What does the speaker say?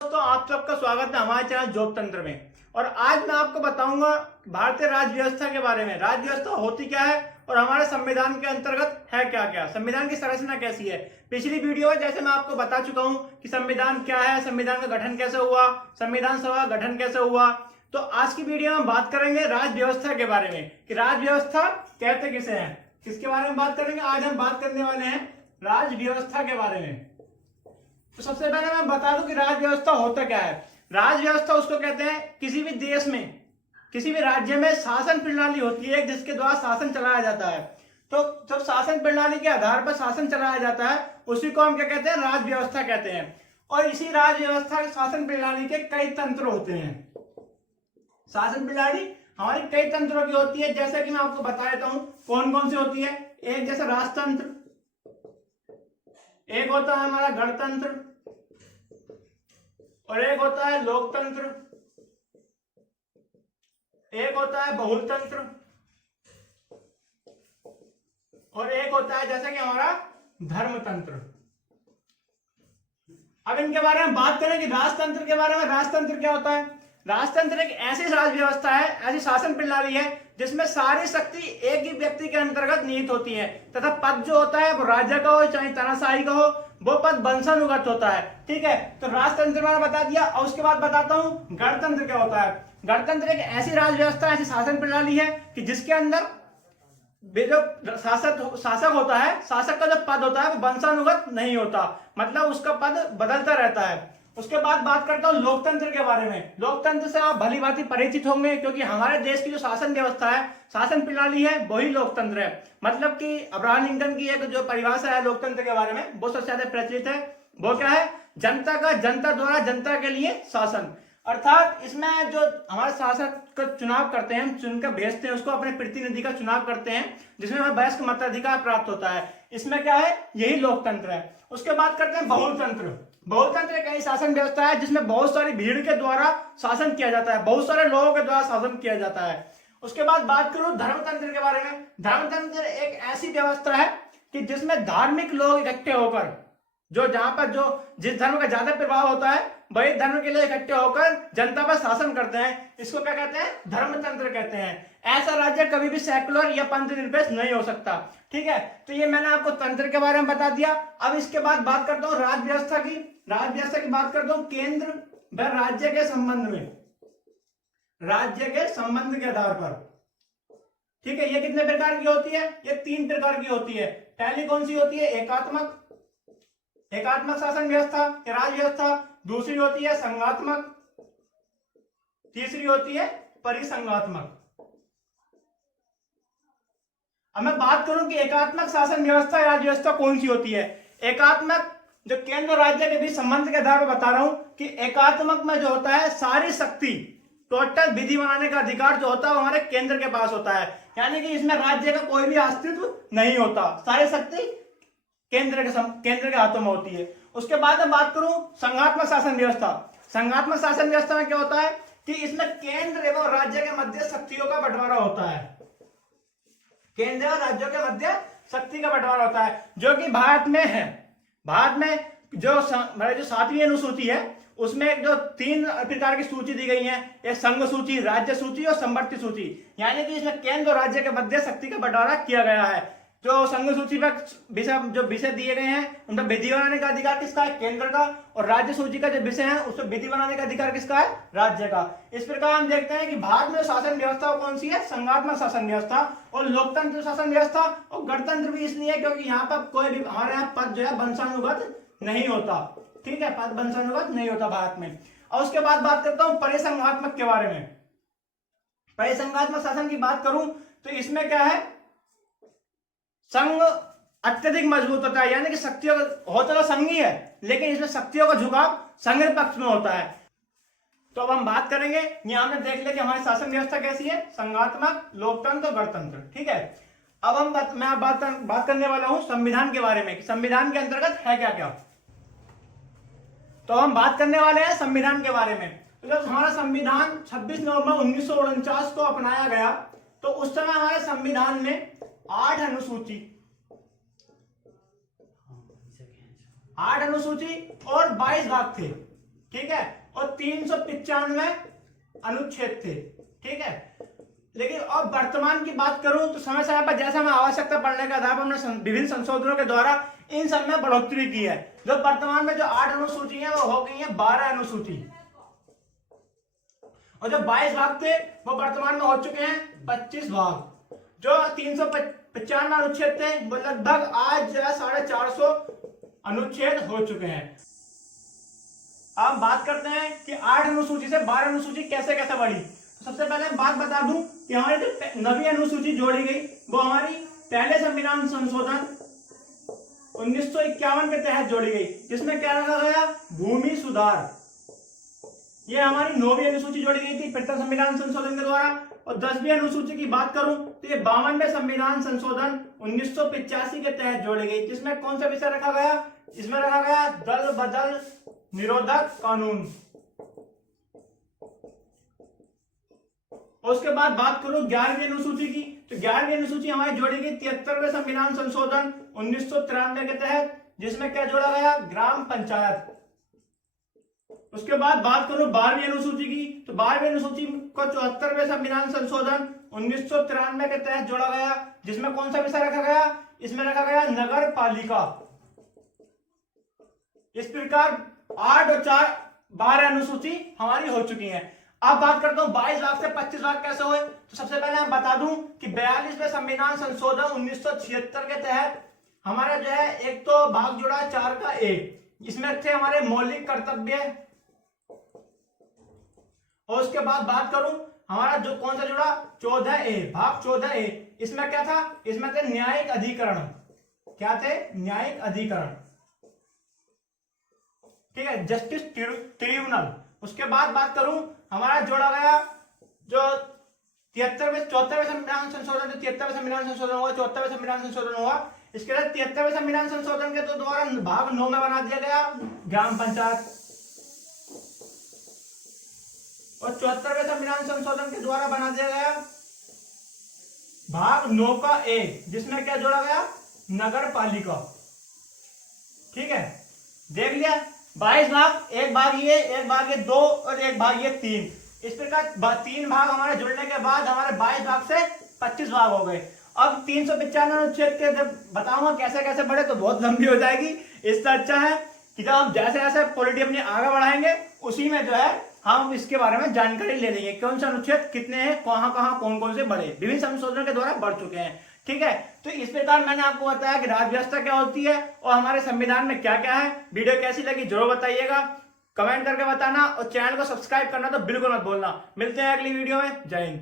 दोस्तों, आप सबका स्वागत है हमारे चैनल जॉब तंत्र में। और आज मैं आपको बताऊंगा भारतीय राज्य व्यवस्था के बारे में। राज्य व्यवस्था होती क्या है और हमारे संविधान के अंतर्गत है क्या क्या, संविधान की संरचना कैसी है। पिछली वीडियो में जैसे मैं आपको बता चुका हूं कि संविधान क्या है, संविधान का गठन कैसे हुआ, संविधान सभा का गठन कैसे हुआ। तो आज की वीडियो में बात करेंगे राज्य व्यवस्था के बारे में कि राज्य व्यवस्था कहते किसे हैं, किसके बारे में बात करेंगे। आज हम बात करने वाले हैं राज्य व्यवस्था के बारे में। तो सबसे पहले मैं बता दूं कि राज्य व्यवस्था होता क्या है। राज्य व्यवस्था उसको कहते हैं किसी भी देश में, किसी भी राज्य में शासन प्रणाली होती है जिसके द्वारा शासन चलाया जाता है। तो जब शासन प्रणाली के आधार पर शासन चलाया जाता है उसी को हम क्या कहते हैं, राज्य व्यवस्था कहते हैं। और इसी राज्य व्यवस्था शासन प्रणाली के कई तंत्र होते हैं। शासन प्रणाली हमारी कई तंत्रों की होती है, जैसे कि मैं आपको बता देता हूं कौन कौन सी होती है। एक जैसे राजतंत्र, एक होता है हमारा गणतंत्र, और एक होता है लोकतंत्र, एक होता है बहुतंत्र, और एक होता है जैसे कि हमारा धर्मतंत्र। अब इनके बारे में बात करें कि राजतंत्र के बारे में। राजतंत्र क्या होता है? राजतंत्र एक ऐसी राज्य व्यवस्था है, ऐसी शासन प्रणाली है जिसमें सारी शक्ति एक ही व्यक्ति के अंतर्गत निहित होती है तथा पद जो होता है वो राजा का हो चाहे तानाशाही का हो, वो पद वंशानुगत होता है। ठीक है, तो राजतंत्र मैंने बता दिया। और उसके बाद बताता हूं गणतंत्र क्या होता है। गणतंत्र एक ऐसी राज्य व्यवस्था, ऐसी शासन प्रणाली है कि जिसके अंदर जो शासक होता है, शासक का जो पद होता है वो वंशानुगत नहीं होता, मतलब उसका पद बदलता रहता है। उसके बाद बात करता हूं लोकतंत्र के बारे में। लोकतंत्र से आप भली भांति परिचित होंगे क्योंकि हमारे देश की जो शासन व्यवस्था है, शासन प्रणाली है, वही लोकतंत्र है। मतलब कि अब्राहम लिंकन की एक जो परिभाषा है लोकतंत्र के बारे में वो सबसे ज्यादा प्रचलित है। वो क्या है? जनता का जनता द्वारा जनता के लिए शासन। अर्थात इसमें जो हमारे शासक का चुनाव करते हैं, हम चुनकर भेजते हैं उसको, अपने प्रतिनिधि का चुनाव करते हैं जिसमें हमें वयस्क मताधिकार प्राप्त होता है। इसमें क्या है? यही लोकतंत्र है। उसके बाद करते हैं बहुतंत्र। बहुतंत्र एक ऐसी शासन व्यवस्था है जिसमें बहुत सारी भीड़ के द्वारा शासन किया जाता है, बहुत सारे लोगों के द्वारा शासन किया जाता है। उसके बाद बात करूं धर्मतंत्र के बारे में। धर्मतंत्र एक ऐसी व्यवस्था है कि जिसमें धार्मिक लोग इकट्ठे होकर, जो जहां पर जो जिस धर्म का ज्यादा प्रभाव होता है वही धर्म के लिए इकट्ठे होकर जनता पर शासन करते हैं। इसको क्या कहते हैं? धर्मतंत्र कहते हैं। ऐसा राज्य कभी भी सेकुलर या पंथ निरपेक्ष नहीं हो सकता। ठीक है, तो ये मैंने आपको तंत्र के बारे में बता दिया। अब इसके बाद बात करता हूं राज्य व्यवस्था की। राज्य व्यवस्था की बात करता हूं केंद्र व राज्य के संबंध में, राज्य के संबंध के आधार पर। ठीक है, ये कितने प्रकार की होती है? ये 3 प्रकार की होती है। पहली कौन सी होती है? एकात्मक शासन व्यवस्था, राज्य व्यवस्था। दूसरी होती है संघात्मक, तीसरी होती है परिसंघात्मक। अब मैं बात करूं कि एकात्मक शासन व्यवस्था राज्य व्यवस्था कौन सी होती है। एकात्मक जो केंद्र और राज्य के बीच संबंध के आधार पर बता रहा हूं कि एकात्मक में जो होता है सारी शक्ति, टोटल विधि बनाने का अधिकार जो होता है वो हमारे केंद्र के पास होता है। यानी कि इसमें राज्य का कोई भी अस्तित्व नहीं होता, सारी शक्ति केंद्र के हाथों में होती है। उसके बाद मैं बात करूं संघात्मक शासन व्यवस्था। संघात्मक शासन व्यवस्था में क्या होता है कि इसमें केंद्र एवं राज्य के मध्य शक्तियों का बंटवारा होता है। केंद्र और राज्यों के मध्य शक्ति का बंटवारा होता है, जो कि भारत में है। भारत में जो 7वीं अनुसूची है उसमें जो 3 प्रकार की सूची दी गई है, एक संघ सूची, राज्य सूची और संवर्ती सूची। यानी कि इसमें केंद्र और राज्य के मध्य शक्ति का बंटवारा किया गया है। जो संघ सूची पर विषय दिए गए हैं उन पर विधि बनाने का अधिकार किसका है? केंद्र का। और राज्य सूची का जो विषय है उस पर विधि बनाने का अधिकार किसका है? राज्य का। इस प्रकार हम देखते हैं कि भारत में शासन व्यवस्था कौन सी है? संघात्मक शासन व्यवस्था। और लोकतंत्र शासन व्यवस्था और गणतंत्र भी इसलिए क्योंकि यहाँ पर कोई भी हमारे यहाँ पद जो है वंशानुगत नहीं होता। ठीक है, पद वंशानुगत नहीं होता भारत में। और उसके बाद बात करता हूं परिसंघात्मक के बारे में। परिसंघात्मक शासन की बात करूं तो इसमें क्या है? संघ अत्यधिक मजबूत होता है, यानी कि शक्तियों का होता तो संघ ही है लेकिन इसमें शक्तियों का झुकाव संघ के पक्ष में होता है। तो अब हम बात करेंगे, यहां हमने देख लिया कि हमारी शासन व्यवस्था कैसी है, संघात्मक, लोकतंत्र, गणतंत्र। ठीक है, अब मैं बात करने वाला हूं संविधान के बारे में। संविधान के अंतर्गत है क्या क्या। तो हम बात करने वाले हैं संविधान के बारे में। तो जब हमारा संविधान 26 नवंबर 1949 को अपनाया गया तो उस समय हमारे संविधान में 8 अनुसूची और 22 भाग थे। ठीक है, और 395 अनुच्छेद थे। ठीक है, लेकिन अब वर्तमान की बात करूं तो समय समय पर जैसा हमें आवश्यकता पड़ने के आधार पर हमने विभिन्न संशोधनों के द्वारा इन सब में बढ़ोतरी की है। जो वर्तमान में जो 8 अनुसूची है वो हो गई है 12 अनुसूची, और जो 22 भाग थे वो वर्तमान में हो चुके हैं 25 भाग। जो 395 अनुच्छेद थे वो लगभग आज जो है 450 अनुच्छेद हो चुके हैं। अब बात करते हैं कि 8 अनुसूची से 12 अनुसूची कैसे कैसे बढ़ी। तो सबसे पहले बात बता दूं कि हमारी जो नवी अनुसूची जोड़ी गई वो हमारी पहले संविधान संशोधन 1951 के तहत जोड़ी गई, जिसमें क्या रखा गया, भूमि सुधार। ये हमारी 9वीं अनुसूची जोड़ी गई थी प्रथम संविधान संशोधन के द्वारा। और 10वीं अनुसूची की बात करूं तो ये 52वें संविधान संशोधन 1985 के तहत जोड़ी गई, जिसमें कौन सा विषय रखा गया, इसमें रखा गया दल बदल निरोधक कानून। उसके बाद बात करूं 11वीं अनुसूची की, तो 11वीं अनुसूची हमारी जोड़ी गई 73वें संविधान संशोधन 1993 के तहत, जिसमें क्या जोड़ा गया, ग्राम पंचायत। उसके बाद बात करूं 12वीं अनुसूची की, तो 12वीं अनुसूची को 74वें संविधान संशोधन 1993 के तहत जोड़ा गया, जिसमें कौन सा विषय रखा गया, इसमें रखा गया नगर पालिका। इस प्रकार 8 और 4 12 अनुसूची हमारी हो चुकी है। अब बात करता हूं 22 भाग से 25 भाग कैसे हुए। तो सबसे पहले हम बता दूं कि 42वें संविधान संशोधन 1976 के तहत हमारा जो है एक तो भाग जुड़ा 4 का ए, इसमें थे हमारे मौलिक कर्तव्य। और उसके बाद बात करूं हमारा जो कौन सा जुड़ा, 14 ए, भाग 14 ए, इसमें क्या था, इसमें थे न्यायिक अधिकरण। क्या थे, न्यायिक अधिकरण। ठीक है, जस्टिस ट्रिब्यूनल। उसके बाद बात करूं हमारा जोड़ा गया जो 74वें संविधान संशोधन, जो 73वें संविधान संशोधन हुआ, 74वें संविधान संशोधन हुआ, इसके बाद 73वें संविधान संशोधन के तो द्वारा भाग 9 में बना दिया गया ग्राम पंचायत। और 74वें संविधान संशोधन के द्वारा बना दिया गया भाग 9 का ए, जिसमें क्या जोड़ा गया, नगर पालिका। ठीक है, देख लिया 22 भाग, एक भाग ये, एक भाग ये 2 और एक भाग ये 3। इस प्रकार 3 भाग हमारे जुड़ने के बाद हमारे 22 भाग से 25 भाग हो गए। अब 395 अनुच्छेद के जब बताऊंगा कैसे कैसे बढ़े तो बहुत लंबी हो जाएगी। इससे अच्छा है कि जब हम जैसे जैसे पॉलिटी अपनी आगे बढ़ाएंगे उसी में जो है हम इसके बारे में जानकारी ले लेंगे, कौन सा अनुच्छेद कितने हैं, कहां कहां कौन कौन से बढ़े, विभिन्न संशोधनों के द्वारा बढ़ चुके हैं। ठीक है, तो इस प्रकार मैंने आपको बताया कि राज्य व्यवस्था क्या होती है और हमारे संविधान में क्या क्या है। वीडियो कैसी लगी जरूर बताइएगा, कमेंट करके बताना, और चैनल को सब्सक्राइब करना तो बिल्कुल मत भूलना। मिलते हैं अगली वीडियो में। जय हिंद।